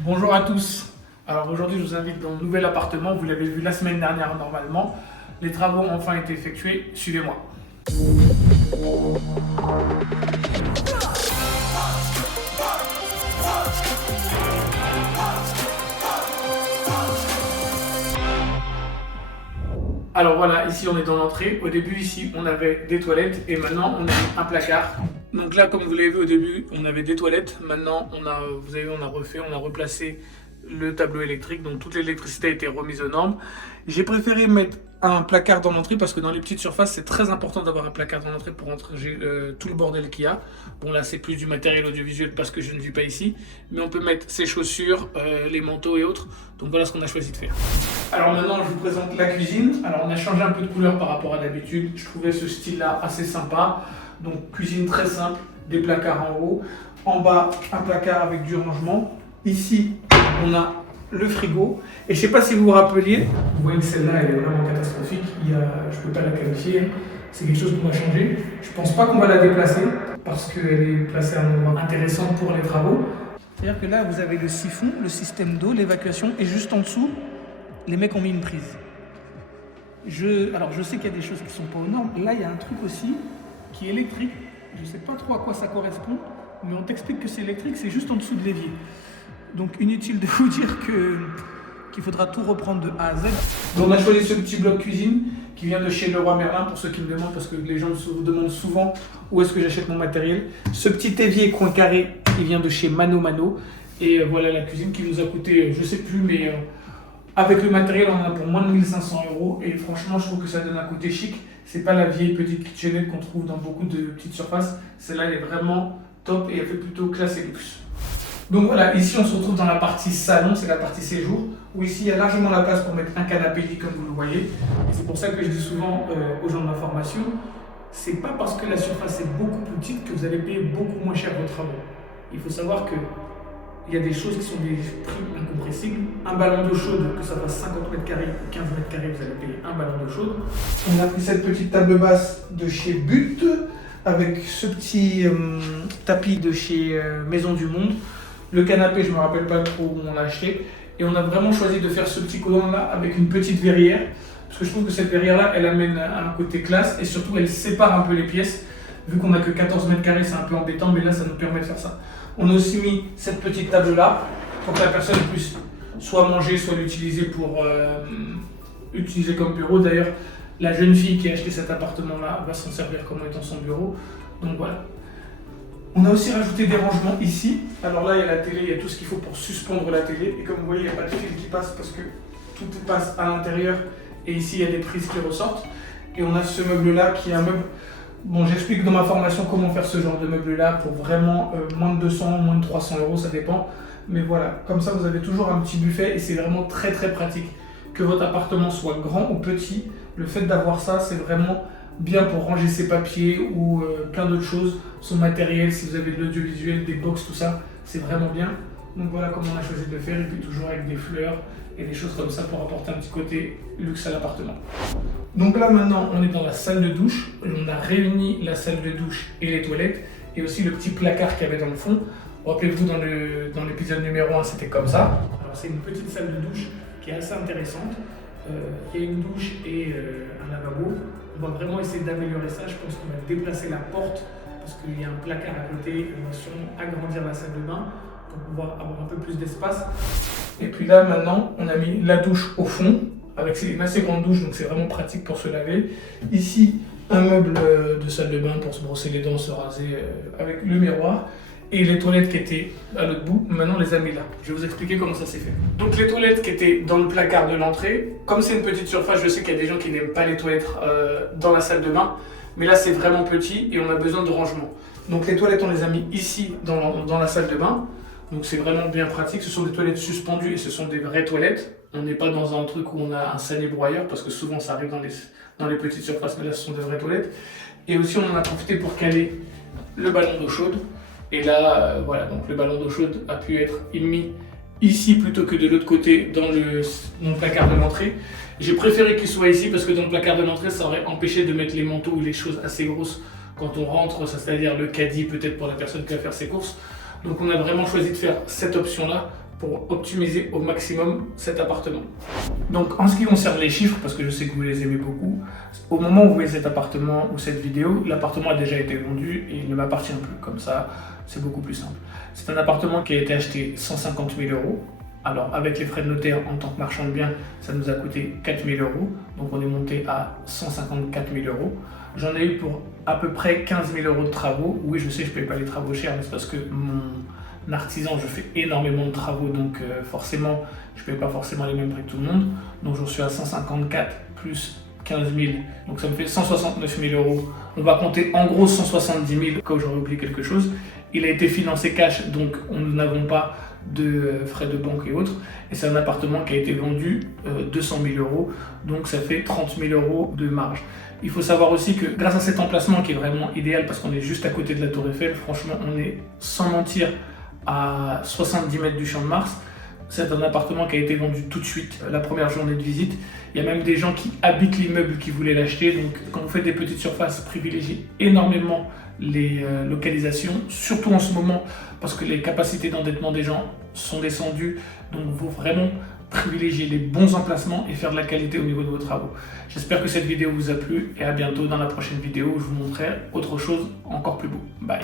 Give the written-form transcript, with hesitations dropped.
Bonjour à tous. Alors aujourd'hui, je vous invite dans un nouvel appartement. Vous l'avez vu la semaine dernière normalement. Les travaux ont enfin été effectués. Suivez-moi. Alors voilà, ici on est dans l'entrée. Au début ici on avait des toilettes et maintenant on a un placard. Donc là comme vous l'avez vu au début on avait des toilettes. Maintenant vous avez vu, on a refait, on a replacé le tableau électrique. Donc toute l'électricité a été remise aux normes. J'ai préféré mettre un placard dans l'entrée parce que dans les petites surfaces c'est très important d'avoir un placard dans l'entrée pour ranger tout le bordel qu'il y a. Bon là c'est plus du matériel audiovisuel parce que je ne vis pas ici. Mais on peut mettre ses chaussures, les manteaux et autres. Donc voilà ce qu'on a choisi de faire. Alors maintenant, je vous présente la cuisine. Alors on a changé un peu de couleur par rapport à d'habitude. Je trouvais ce style-là assez sympa. Donc cuisine très simple, des placards en haut. En bas, un placard avec du rangement. Ici, on a le frigo. Et je ne sais pas si vous vous rappeliez, vous voyez que celle-là, elle est vraiment catastrophique. Je ne peux pas la qualifier. C'est quelque chose qu'on va changer. Je ne pense pas qu'on va la déplacer parce qu'elle est placée à un endroit intéressant pour les travaux. C'est-à-dire que là, vous avez le siphon, le système d'eau, l'évacuation, et juste en dessous, les mecs ont mis une prise. Alors je sais qu'il y a des choses qui ne sont pas aux normes. Là, il y a un truc aussi qui est électrique. Je ne sais pas trop à quoi ça correspond, mais on t'explique que c'est électrique, c'est juste en dessous de l'évier. Donc inutile de vous dire qu'il faudra tout reprendre de A à Z. Donc on a choisi ce petit bloc cuisine qui vient de chez Leroy Merlin, pour ceux qui me demandent, parce que les gens me demandent souvent où est-ce que j'achète mon matériel. Ce petit évier coin carré, il vient de chez Mano Mano. Et voilà la cuisine qui nous a coûté, je ne sais plus, mais... avec le matériel, on en a pour moins de 1500 € et franchement, je trouve que ça donne un côté chic. C'est pas la vieille petite kitchenette qu'on trouve dans beaucoup de petites surfaces. Celle-là, elle est vraiment top et elle fait plutôt classe et luxe. Donc voilà, ici on se retrouve dans la partie salon, c'est la partie séjour, où ici il y a largement la place pour mettre un canapé lit comme vous le voyez. Et c'est pour ça que je dis souvent aux gens de ma formation, c'est pas parce que la surface est beaucoup plus petite que vous allez payer beaucoup moins cher vos travaux. Il faut savoir que il y a des choses qui sont des prix incompressibles. Un ballon d'eau chaude, que ça fasse 50 mètres carrés ou 15 mètres carrés, vous allez payer un ballon d'eau chaude. On a pris cette petite table basse de chez But, avec ce petit tapis de chez Maison du Monde. Le canapé, je ne me rappelle pas trop où on l'a acheté. Et on a vraiment choisi de faire ce petit collant là avec une petite verrière. Parce que je trouve que cette verrière là, elle amène un côté classe et surtout elle sépare un peu les pièces. Vu qu'on n'a que 14 mètres carrés, c'est un peu embêtant, mais là ça nous permet de faire ça. On a aussi mis cette petite table là pour que la personne puisse soit manger, soit l'utiliser pour utiliser comme bureau. D'ailleurs, la jeune fille qui a acheté cet appartement là va s'en servir comme étant son bureau. Donc voilà. On a aussi rajouté des rangements ici. Alors là, il y a la télé, il y a tout ce qu'il faut pour suspendre la télé. Et comme vous voyez, il n'y a pas de fil qui passe parce que tout passe à l'intérieur. Et ici, il y a des prises qui ressortent. Et on a ce meuble-là qui est un meuble... Bon, j'explique dans ma formation comment faire ce genre de meuble-là pour vraiment moins de 200, moins de 300 €, ça dépend. Mais voilà, comme ça, vous avez toujours un petit buffet et c'est vraiment très très pratique. Que votre appartement soit grand ou petit, le fait d'avoir ça, c'est vraiment bien pour ranger ses papiers ou plein d'autres choses, son matériel, si vous avez de l'audiovisuel, des box, tout ça, c'est vraiment bien. Donc voilà comment on a choisi de le faire, et puis toujours avec des fleurs et des choses comme ça pour apporter un petit côté luxe à l'appartement. Donc là maintenant on est dans la salle de douche, on a réuni la salle de douche et les toilettes et aussi le petit placard qu'il y avait dans le fond. Rappelez-vous dans l'épisode numéro 1 c'était comme ça. Alors c'est une petite salle de douche qui est assez intéressante. Il y a une douche et un lavabo. On va vraiment essayer d'améliorer ça. Je pense qu'on va déplacer la porte parce qu'il y a un placard à côté. On va sûrement agrandir la salle de bain pour pouvoir avoir un peu plus d'espace. Et puis là maintenant on a mis la douche au fond avec une assez grande douche, donc c'est vraiment pratique pour se laver. Ici un meuble de salle de bain pour se brosser les dents, se raser avec le miroir. Et les toilettes qui étaient à l'autre bout, maintenant on les a mis là. Je vais vous expliquer comment ça s'est fait. Donc les toilettes qui étaient dans le placard de l'entrée, comme c'est une petite surface, je sais qu'il y a des gens qui n'aiment pas les toilettes dans la salle de bain, mais là c'est vraiment petit et on a besoin de rangement. Donc les toilettes on les a mis ici dans la salle de bain, donc c'est vraiment bien pratique. Ce sont des toilettes suspendues et ce sont des vraies toilettes. On n'est pas dans un truc où on a un salier broyeur parce que souvent ça arrive dans les petites surfaces, mais là ce sont des vraies toilettes. Et aussi on en a profité pour caler le ballon d'eau chaude. Et là, voilà, donc le ballon d'eau chaude a pu être mis ici plutôt que de l'autre côté dans le placard de l'entrée. J'ai préféré qu'il soit ici parce que dans le placard de l'entrée, ça aurait empêché de mettre les manteaux ou les choses assez grosses quand on rentre, c'est-à-dire le caddie peut-être pour la personne qui va faire ses courses. Donc on a vraiment choisi de faire cette option-là pour optimiser au maximum cet appartement. Donc en ce qui concerne les chiffres, parce que je sais que vous les aimez beaucoup, au moment où vous voyez cet appartement ou cette vidéo, l'appartement a déjà été vendu et il ne m'appartient plus. Comme ça, c'est beaucoup plus simple. C'est un appartement qui a été acheté 150 000 €. Alors avec les frais de notaire en tant que marchand de biens, ça nous a coûté 4 000 €. Donc on est monté à 154 000 €. J'en ai eu pour à peu près 15 000 € de travaux. Oui, je sais, je ne paye pas les travaux chers, mais c'est parce que mon artisan, je fais énormément de travaux, donc forcément, je ne paye pas forcément les mêmes prix que tout le monde. Donc j'en suis à 154 plus 15 000, donc ça me fait 169 000 €. On va compter en gros 170 000 quand j'aurais oublié quelque chose. Il a été financé cash, donc nous n'avons pas de frais de banque et autres. Et c'est un appartement qui a été vendu 200 000 €, donc ça fait 30 000 € de marge. Il faut savoir aussi que grâce à cet emplacement qui est vraiment idéal parce qu'on est juste à côté de la Tour Eiffel, franchement on est sans mentir à 70 mètres du Champ de Mars. C'est un appartement qui a été vendu tout de suite, la première journée de visite. Il y a même des gens qui habitent l'immeuble qui voulaient l'acheter. Donc quand vous faites des petites surfaces, privilégiez énormément les localisations, surtout en ce moment parce que les capacités d'endettement des gens sont descendues. Donc il faut vraiment privilégier les bons emplacements et faire de la qualité au niveau de vos travaux. J'espère que cette vidéo vous a plu et à bientôt dans la prochaine vidéo où je vous montrerai autre chose encore plus beau. Bye.